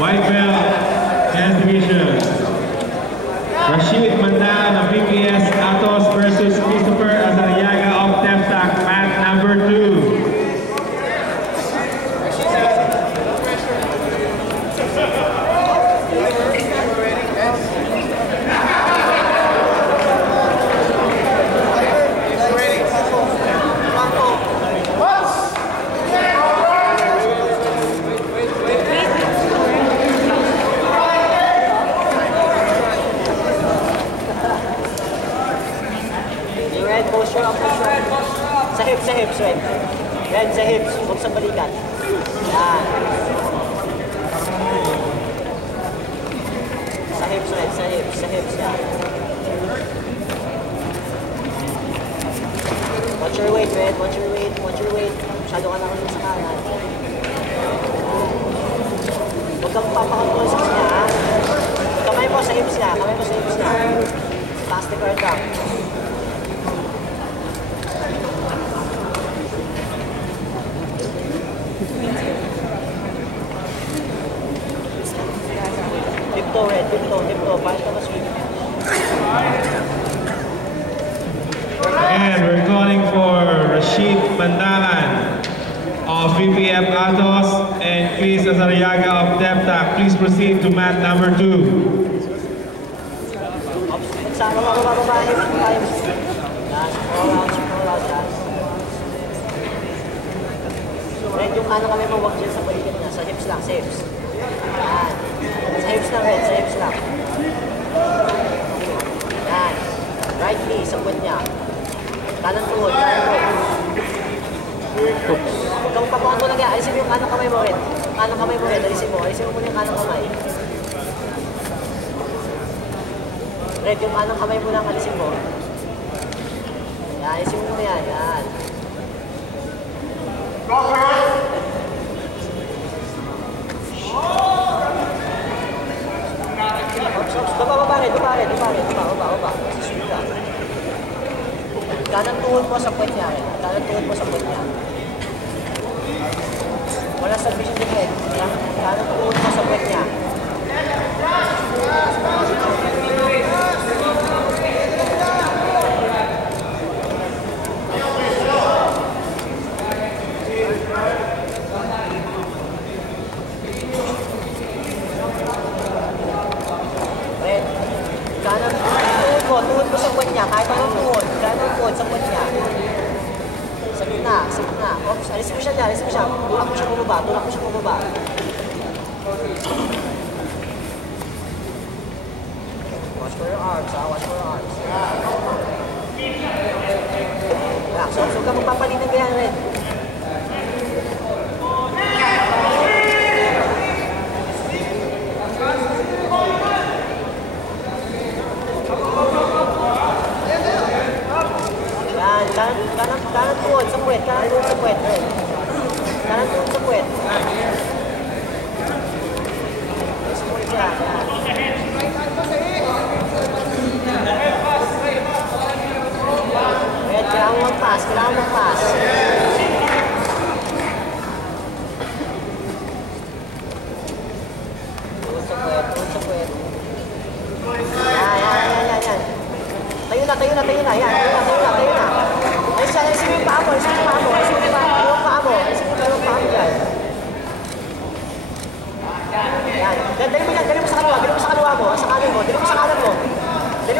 White belt, S division. Rashid Mandan of PPS Atos versus Christopher Azariaga of TEPTAC, mat number 2. Sa hips, red. Red sa hips, huwag sa balikat. Yan. Sa hips, red, sa hips, yan. Watch your weight, red, watch your weight. Masyado ka na sa kanan. Huwag kang papakapulsas niya, ha? Kamay mo sa hips niya, Pass the guard down. Tiptoe, paano ka ma-sweep? And we're calling for Rashid Mandalan of VPF Atos and Chris Azariaga of TEPTAC. Please proceed to mat number 2. Sama ka bababahin. Scroll out, guys. Red, yung kanan kami mawag dyan sa balikat niya. Sa hips lang, sa hips. Yan. Sa hips lang, red, sa hips lang. Yan. Right knee, sa buwan niya. Kanan tuhod. Huwag kang papakonto lang yan. Alisin mo yung kanang kamay mo, red. Alisin mo muna yung kanang kamay. Red, yung kanang kamay mo lang, alisin mo. Yan, alisin mo muna yan. Yan. Baba. Kanan tuhod mo sa puwet niya. Wala submission din, red. Kanan tuhod mo sa puwet niya. Tuhod mo sa buwan niya, kahit anong tuhod sa buwan niya. Sa gitna. Oops, alis mo siya. Tulak mo siya pababa. Watch for your arms, Relax, so ka magpapalit ng ganyan, red. Kanan tuhod sa puwet. Small siya. Red, kailangan mong pass. Tuhod sa puwet. Yan. Tayo na. Yan, tayo na. Alisin mo yung paa mo. Yan. Dali mo sa kaliwa mo. Dali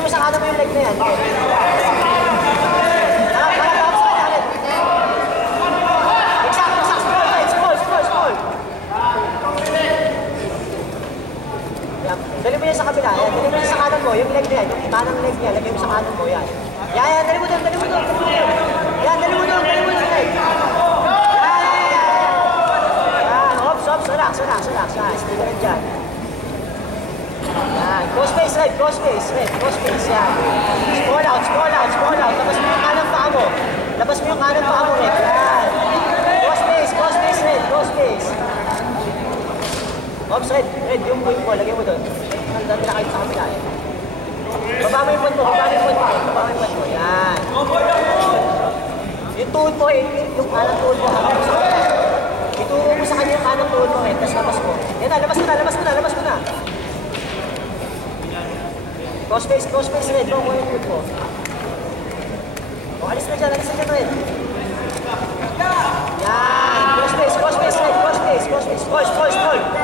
mo sa kanan mo yung leg na yan. Small. Dali mo yan sa kabila. Dali mo yan sa kanan mo. Yung leg na yan. Yung kanang leg niya. Lagay mo sa kanan mo. Yan. Yan. Dali mo doon. Yan. Dali mo doon. Yan. Ops. Relax. Hindi ka rin dyan. Yan. Cross face. Yan. Small out. Labas mo yung kanang paa mo. Red. Yan. Cross face, red. Ops, red. Yung point mo. Lagay mo doon. Nandang na kayo sa kabila. Baba mo yung point mo. Yan. Yung tuhod mo, yung kanang tuhod mo. Ituro mo sa kanya yung kanang tuhod mo, tapos labas mo. Yan na, labas mo na. Cross face, red. Go, kunin yung mo. O, alis na dyan, red. Yan. Cross face, red. Cross face. False.